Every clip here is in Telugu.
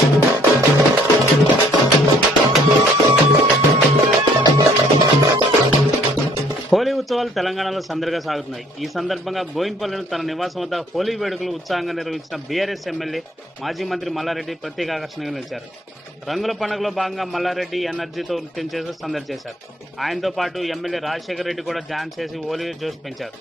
Thank you. ఉత్సవాలు తెలంగాణలో సందడిగా సాగుతున్నాయి. ఈ సందర్భంగా బోయిన్పల్లిను తన నివాసం వద్ద హోలీ వేడుకలు ఉత్సాహంగా నిర్వహించిన బీఆర్ఎస్ ఎమ్మెల్యే మాజీ మంత్రి మల్లారెడ్డి ప్రత్యేక ఆకర్షణగా నిలిచారు. రంగుల పండుగలో భాగంగా మల్లారెడ్డి ఎనర్జీతో నృత్యం చేసి సందడి చేశారు. ఆయనతో పాటు ఎమ్మెల్యే రాజశేఖర రెడ్డి కూడా డాన్స్ చేసి హోలీ జోష్ పెంచారు.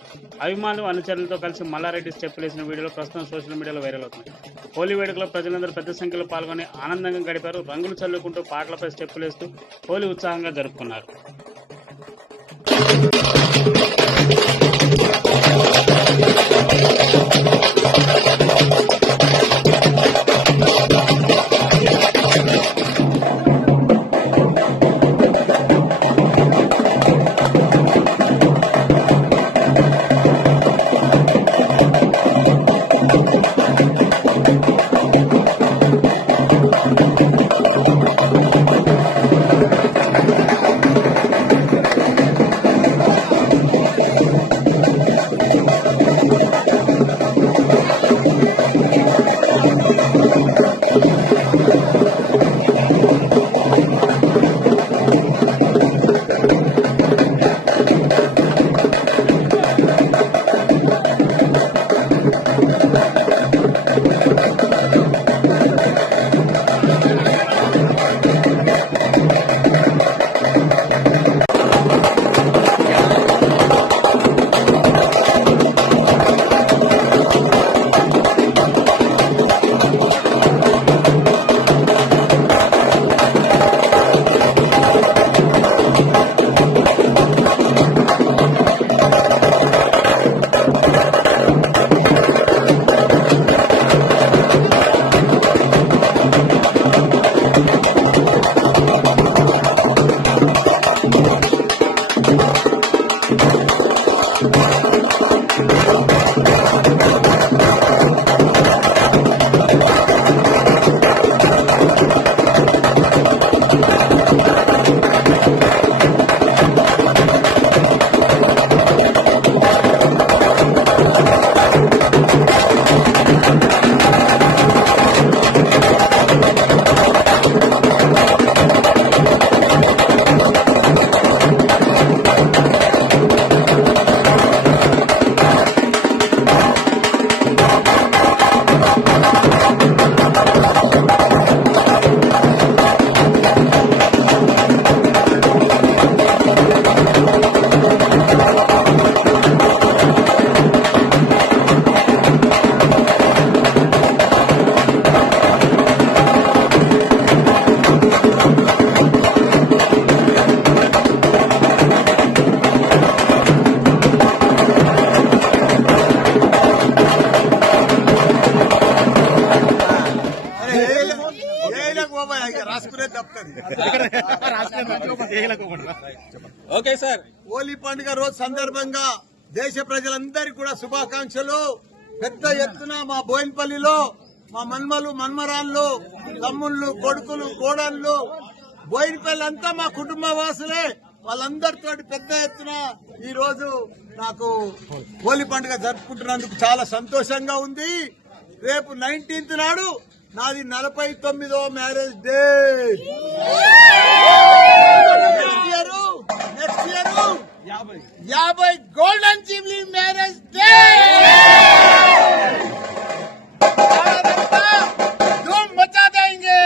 అభిమానులు అనుచరులతో కలిసి మల్లారెడ్డి స్టెప్పులు వేసిన వీడియోలు ప్రస్తుతం సోషల్ మీడియాలో వైరల్ అవుతున్నాయి. హోలీ వేడుకలో ప్రజలందరూ పెద్ద సంఖ్యలో పాల్గొని ఆనందంగా గడిపారు. రంగులు చల్లుకుంటూ పాటలపై స్టెప్పులు వేస్తూ హోలీ ఉత్సాహంగా జరుపుకున్నారు. Thank you. Okay sir. Holi పండుగ రోజు సందర్భంగా దేశ ప్రజలందరికీ కూడా శుభాకాంక్షలు. పెద్ద ఎత్తున మా బోయినపల్లిలో మా మన్మలు మన్మరాళ్ళు తమ్ముళ్ళు కొడుకులు కోడళ్ళు బోయినపల్లి అంతా మా కుటుంబ వాసులే వాళ్ళందరితో పెద్ద ఎత్తున ఈ రోజు నాకు హోలీ పండుగ జరుపుకుంటున్నందుకు చాలా సంతోషంగా ఉంది. రేపు నైన్టీన్త్ నాడు నాది నలభై తొమ్మిదో marriage day next year next year యాభై గోల్డెన్ జూబ్లీ మ్యారేజ్ డే धूम मचा देंगे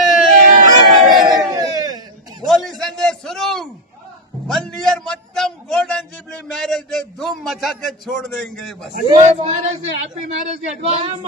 होली संडे शुरू वन ईयर మొత్తం గోల్డెన్ జూబ్లీ మ్యారేజ్ డే ధూమ్ మచా के छोड़ देंगे बस హ్యాపీ మ్యారేజ్ డే అడ్వాన్స్